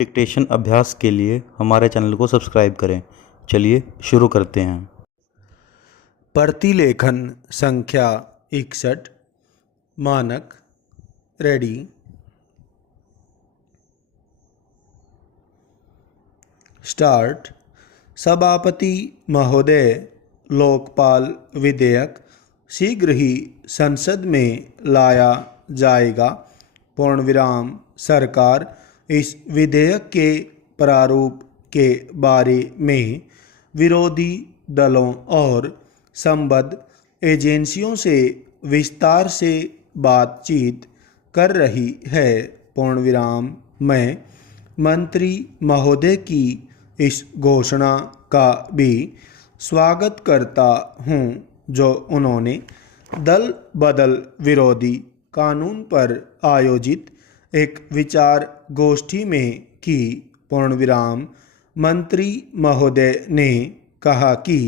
Dictation अभ्यास के लिए हमारे चैनल को सब्सक्राइब करें। चलिए शुरू करते हैं। प्रतिलेखन संख्या 61। मानक रेडी। स्टार्ट। सभापति महोदय, लोकपाल विधेयक शीघ्र ही संसद में लाया जाएगा। पूर्णविराम। सरकार इस विधेयक के प्रारूप के बारे में विरोधी दलों और संबद्ध एजेंसियों से विस्तार से बातचीत कर रही है। पूर्णविराम। मैं मंत्री महोदय की इस घोषणा का भी स्वागत करता हूं, जो उन्होंने दल बदल विरोधी कानून पर आयोजित एक विचार गोष्ठी में की। पूर्णविराम। मंत्री महोदय ने कहा कि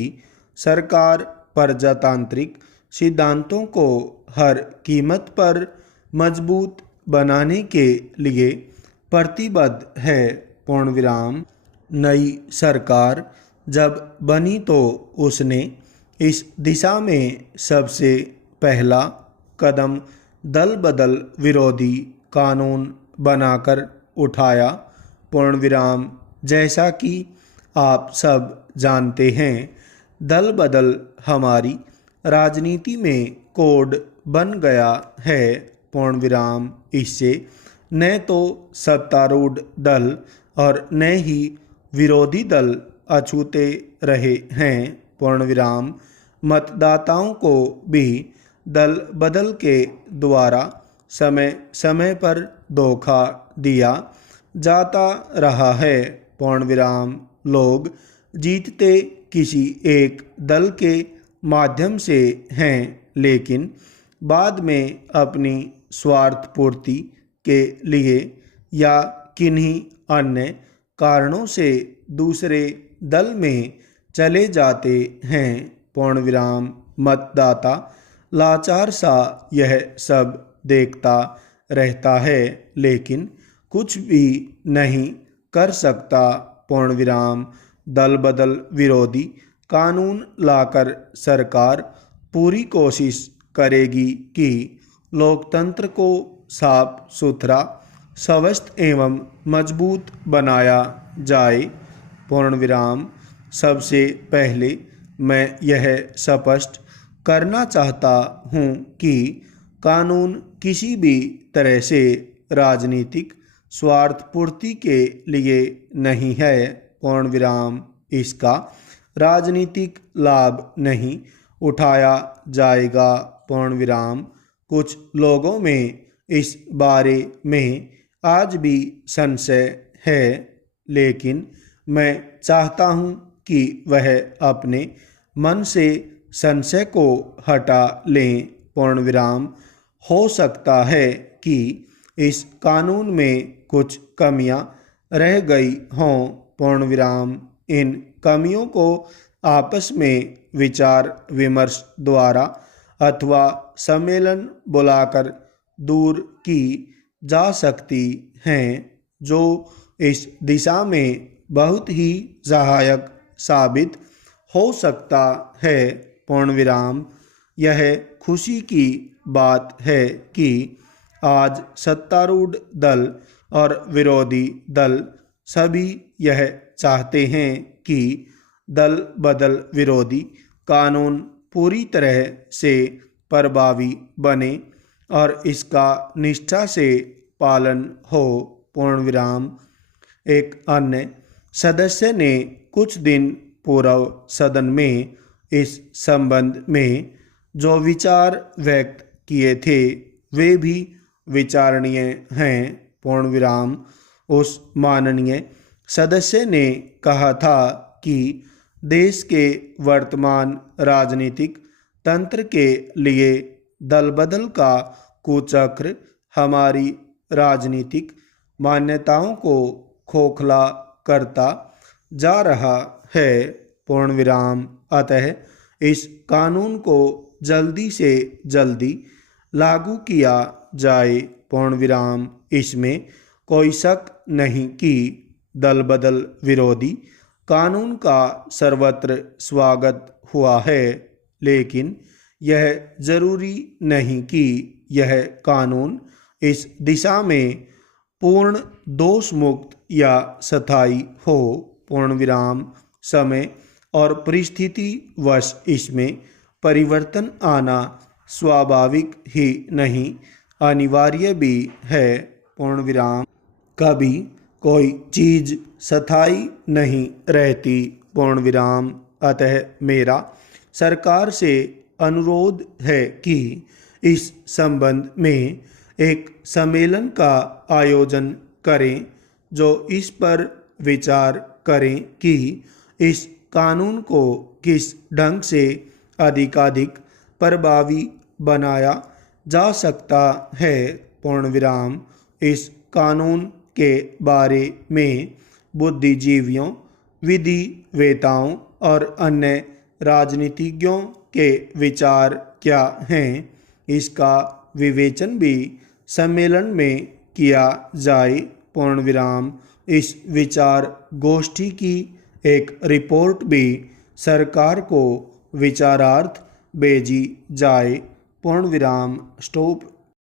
सरकार प्रजातांत्रिक सिद्धांतों को हर कीमत पर मजबूत बनाने के लिए प्रतिबद्ध है। पूर्णविराम। नई सरकार जब बनी तो उसने इस दिशा में सबसे पहला कदम दल बदल विरोधी कानून बनाकर उठाया। पूर्णविराम। जैसा कि आप सब जानते हैं, दल बदल हमारी राजनीति में कोड बन गया है। पूर्णविराम। इससे न तो सत्तारूढ़ दल और न ही विरोधी दल अछूते रहे हैं। पूर्णविराम। मतदाताओं को भी दल बदल के द्वारा समय समय पर धोखा दिया जाता रहा है। पूर्णविराम। लोग जीतते किसी एक दल के माध्यम से हैं, लेकिन बाद में अपनी स्वार्थ पूर्ति के लिए या किन्हीं अन्य कारणों से दूसरे दल में चले जाते हैं। पूर्णविराम। मतदाता लाचार सा यह सब देखता रहता है, लेकिन कुछ भी नहीं कर सकता। पूर्णविराम। दल बदल विरोधी कानून लाकर सरकार पूरी कोशिश करेगी कि लोकतंत्र को साफ सुथरा, स्वस्थ एवं मजबूत बनाया जाए। पूर्णविराम। सबसे पहले मैं यह स्पष्ट करना चाहता हूँ कि कानून किसी भी तरह से राजनीतिक स्वार्थ पूर्ति के लिए नहीं है। पूर्णविराम। इसका राजनीतिक लाभ नहीं उठाया जाएगा। पूर्णविराम। कुछ लोगों में इस बारे में आज भी संशय है, लेकिन मैं चाहता हूं कि वह अपने मन से संशय को हटा लें। पूर्णविराम। हो सकता है कि इस कानून में कुछ कमियां रह गई हों। पूर्णविराम। इन कमियों को आपस में विचार विमर्श द्वारा अथवा सम्मेलन बुलाकर दूर की जा सकती हैं, जो इस दिशा में बहुत ही सहायक साबित हो सकता है। पूर्णविराम। यह खुशी की बात है कि आज सत्तारूढ़ दल और विरोधी दल सभी यह चाहते हैं कि दल बदल विरोधी कानून पूरी तरह से प्रभावी बने और इसका निष्ठा से पालन हो। पूर्णविराम। एक अन्य सदस्य ने कुछ दिन पूर्व सदन में इस संबंध में जो विचार व्यक्त किए थे वे भी विचारणीय हैं। पूर्णविराम। उस माननीय सदस्य ने कहा था कि देश के वर्तमान राजनीतिक तंत्र के लिए दल बदल का कुचक्र हमारी राजनीतिक मान्यताओं को खोखला करता जा रहा है। पूर्णविराम। अतः इस कानून को जल्दी से जल्दी लागू किया जाए। पूर्णविराम। इसमें कोई शक नहीं कि दल बदल विरोधी कानून का सर्वत्र स्वागत हुआ है, लेकिन यह जरूरी नहीं कि यह कानून इस दिशा में पूर्ण दोष मुक्त या स्थायी हो। पूर्ण विराम समय और परिस्थिति वश इसमें परिवर्तन आना स्वाभाविक ही नहीं, अनिवार्य भी है। पूर्ण विराम कभी कोई चीज स्थायी नहीं रहती। पूर्ण विराम अतः मेरा सरकार से अनुरोध है कि इस संबंध में एक सम्मेलन का आयोजन करें जो इस पर विचार करें कि इस कानून को किस ढंग से अधिकाधिक प्रभावी बनाया जा सकता है। पूर्ण विराम इस कानून के बारे में बुद्धिजीवियों, विधिवेताओं और अन्य राजनीतिज्ञों के विचार क्या हैं, इसका विवेचन भी सम्मेलन में किया जाए। पूर्ण विराम इस विचार गोष्ठी की एक रिपोर्ट भी सरकार को विचारार्थ भेजी जाए। पूर्ण विराम स्टॉप।